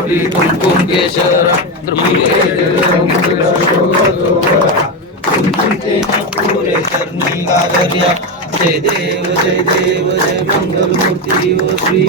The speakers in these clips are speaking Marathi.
कोटी कुमकुम केशर पुरे चरणी गागर्या जय देव जय देव जय मंगल मूर्ती व श्री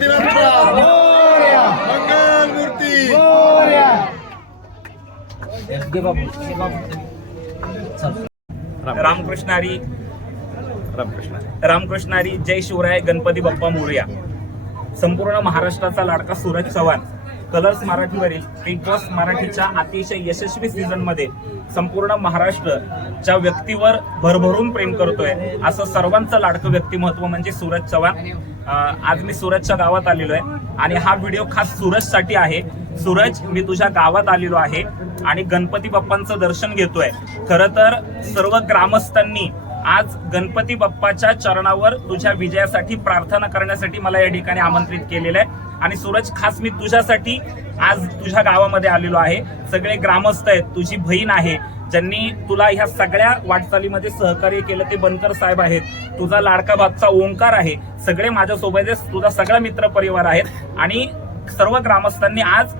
बाप्पा मंगल मूर्ती रामकृष्णारी रामकृष्णारी जय शिवराय गणपती बाप्पा मोरया. संपूर्ण महाराष्ट्राचा लाडका सूरज चव्हाण. कलर्स मराठीवरील बिग बॉस मराठीच्या अतिशय यशस्वी सीझनमध्ये संपूर्ण महाराष्ट्रच्या व्यक्तीवर भरभरून प्रेम करतोय. असं सर्वांचं लाडकं व्यक्तिमत्व म्हणजे सूरज चव्हाण. आज मी सूरजच्या गावात आलेलो आहे आणि हा व्हिडिओ खास सूरजसाठी आहे. सूरज मी तुझ्या गावात आलेलो आहे आणि गणपती बाप्पांचं दर्शन घेतोय. खरं तर सर्व ग्रामस्थांनी आज गणपती बाप्पाच्या चरणावर तुझ्या विजयासाठी प्रार्थना करण्यासाठी मला या ठिकाणी आमंत्रित केलेलं आहे. आणि सूरज खास मी तुझ्यासाठी आज तुझ्या गावामध्ये आलेलो आहे. सगळे ग्रामस्थ आहेत तुझी बहीण आहे ज्यांनी तुला ह्या सगळ्या वाटचालीमध्ये सहकार्य केलं ते बनकर साहेब आहेत. तुझा लाडका भागचा ओंकार आहे. सगळे माझ्यासोबत आहेत तुझा सगळा मित्र परिवार आहेत. आणि सर्व ग्रामस्थांनी आज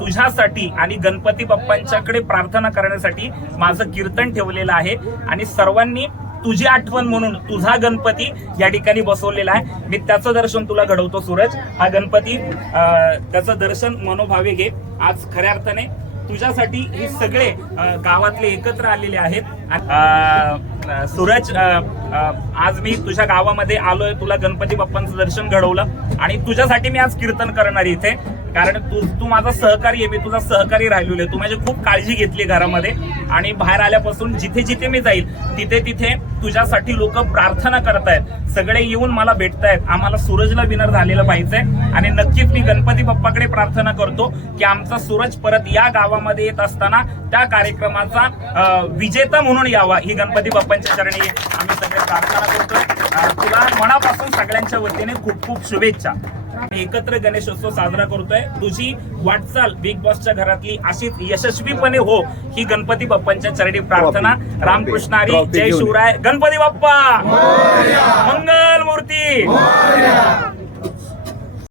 तुझ्यासाठी आणि गणपती बाप्पांच्याकडे प्रार्थना करण्यासाठी माझं कीर्तन ठेवलेलं आहे. आणि सर्वांनी तुझी आठवण म्हणून तुझा गणपती या ठिकाणी बसवलेला आहे. मी त्याचं दर्शन तुला घडवतो सूरज. हा गणपती त्याचं दर्शन मनोभावे घे. आज खऱ्या अर्थाने तुझ्यासाठी हे सगळे गावातले एकत्र आलेले आहेत. सूरज आज मी तुझ्या गावामध्ये आलोय. तुला गणपती बाप्पांचं दर्शन घडवलं. आणि तुझ्यासाठी मी आज कीर्तन करणार इथे. कारण तू तू माझा सहकारी आहे मी तुझा सहकारी राहिलेलो आहे. तू माझी खूप काळजी घेतली घरामध्ये. आणि बाहेर आल्यापासून जिथे जिथे मी जाईल तिथे तिथे तुझ्यासाठी लोक प्रार्थना करतायत. सगळे येऊन मला भेटतायत. आम्हाला सूरजला विनर झालेलं पाहिजे. आणि नक्कीच मी गणपती बाप्पाकडे प्रार्थना करतो की आमचा सूरज परत या गावामध्ये येत असताना त्या कार्यक्रमाचा विजेता म्हणून यावा. ही गणपती बाप्पांच्या चरणी आम्ही सगळे प्रार्थना करतोय. तुला मनापासून सगळ्यांच्या वतीने खूप खूप शुभेच्छा. एकत्र गणेशोत्सव साजरा करतोय. तुझी वाटचाल बिग बॉसच्या घरातली अशीच यशस्वीपणे हो ही गणपती बाप्पांच्या चरणी प्रार्थना. रामकृष्ण हरी जय शिवराय. गणपती बाप्पा! मंगल मूर्ती